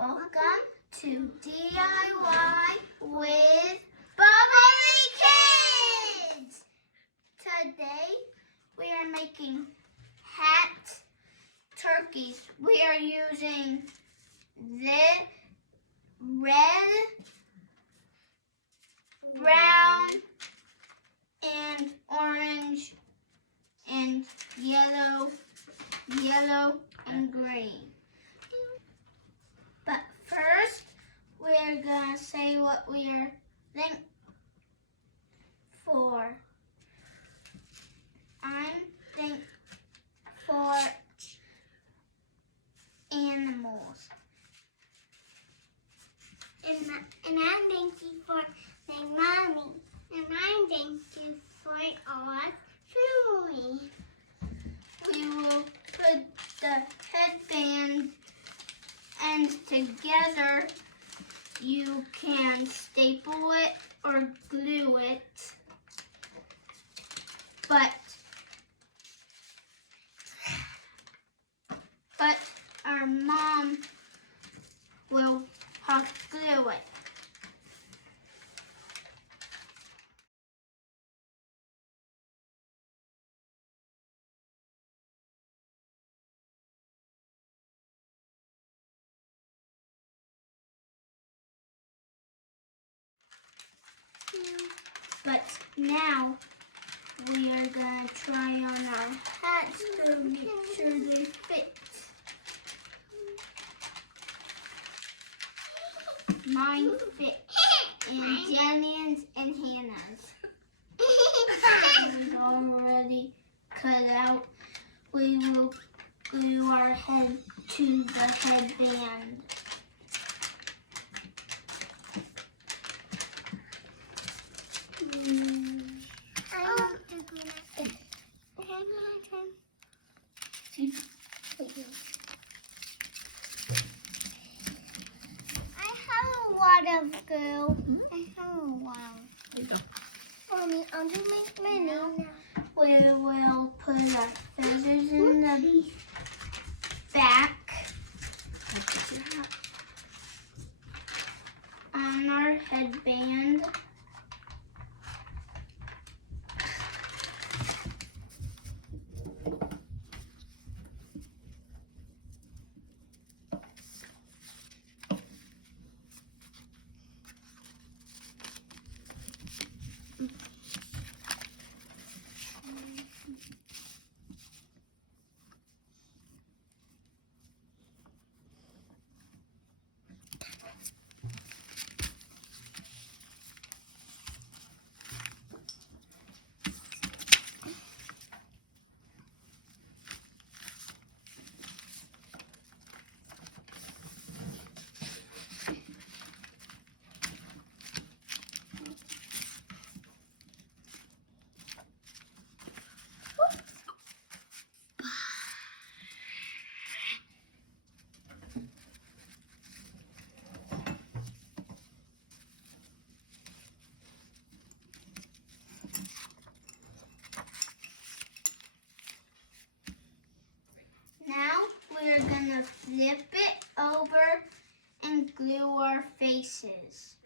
Welcome to DIY with Bubbly Kids! Today we are making hat turkeys. We are using the red, brown, and orange, and yellow, and green. But first, we're gonna say what we are thankful for. I'm thankful for animals. And I'm thankful for my mommy. And I'm thankful for our family. We will put the headband and together you can staple it or glue it. But our mom will hot glue it. But now we are gonna try on our hats to make sure they fit. Mine fit, and Jenny's and Hannah's is already cut out. We will glue our head to the headband. I have a lot of glue. I have a lot. Mommy, I'll do my name now. We will put our feathers in the back on our headband. Now we're gonna flip it over and glue our faces.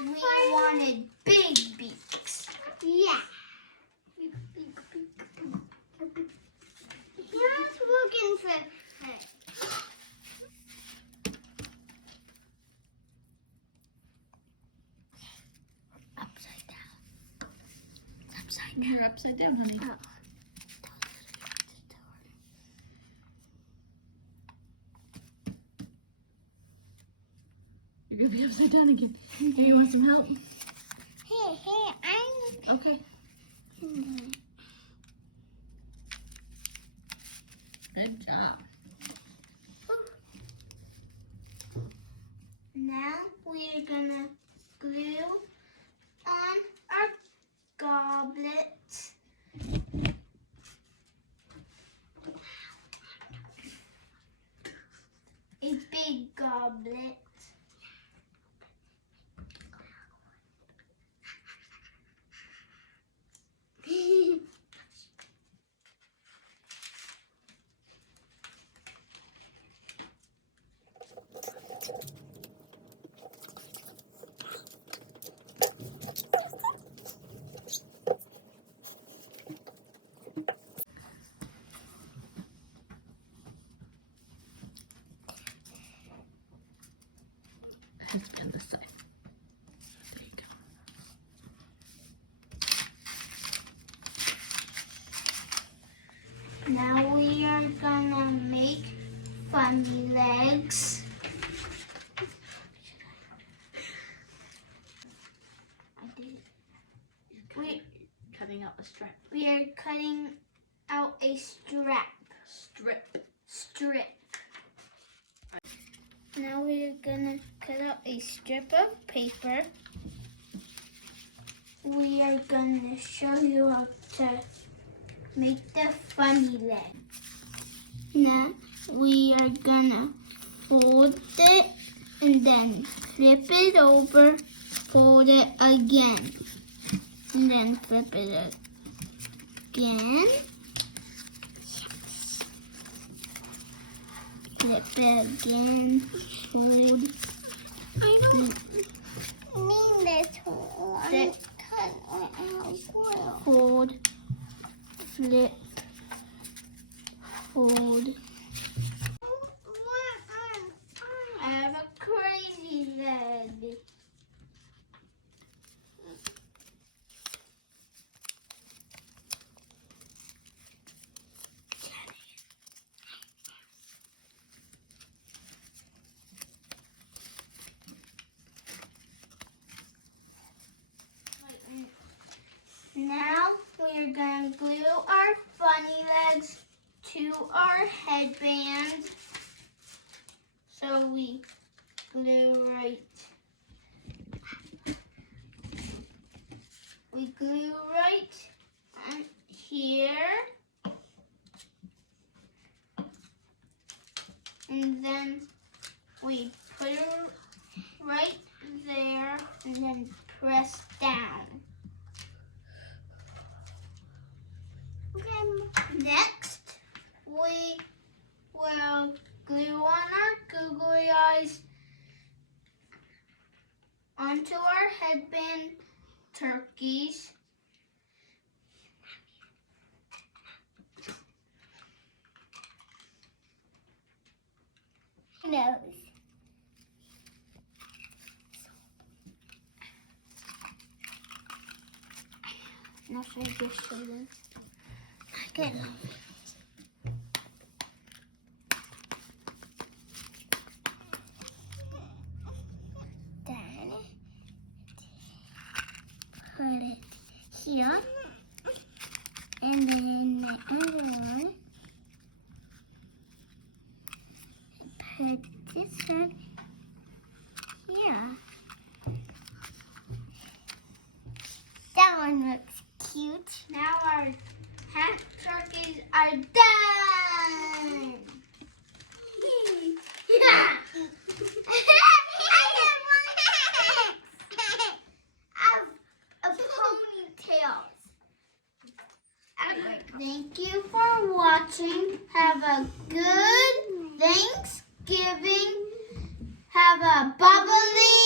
We wanted big beaks. Yeah. Here's looking for her. Upside down. Upside down. You're upside down, honey. Oh. You're gonna be upside down again. Here, you want some help? Hey, I'm... Okay. Good job. Now we're gonna glue on our goblet. A big goblet. Has to be on this side. There you go. Now we are gonna make funny legs. I did it. Cutting out a strap. We are cutting out a strap. Strip. Now we are gonna cut out a strip of paper. We are gonna show you how to make the funny leg. Now we are gonna fold it and then flip it over, fold it again, and then flip it again. Flip it again, fold. I don't mean this one. Flip, Cut fold, flip, fold. I have a crazy leg. Now we're going to glue our funny legs to our headband. So we glue right here. And then we put it right there and then press down. Next, we will glue on our googly eyes onto our headband turkeys. nose. Now should I just show them? Good. Then put it here, and then the other one, put this one here. That one looks cute. Now our half turkeys are done! Yeah. of ponytails. Thank you for watching. Have a good Thanksgiving. Have a bubbly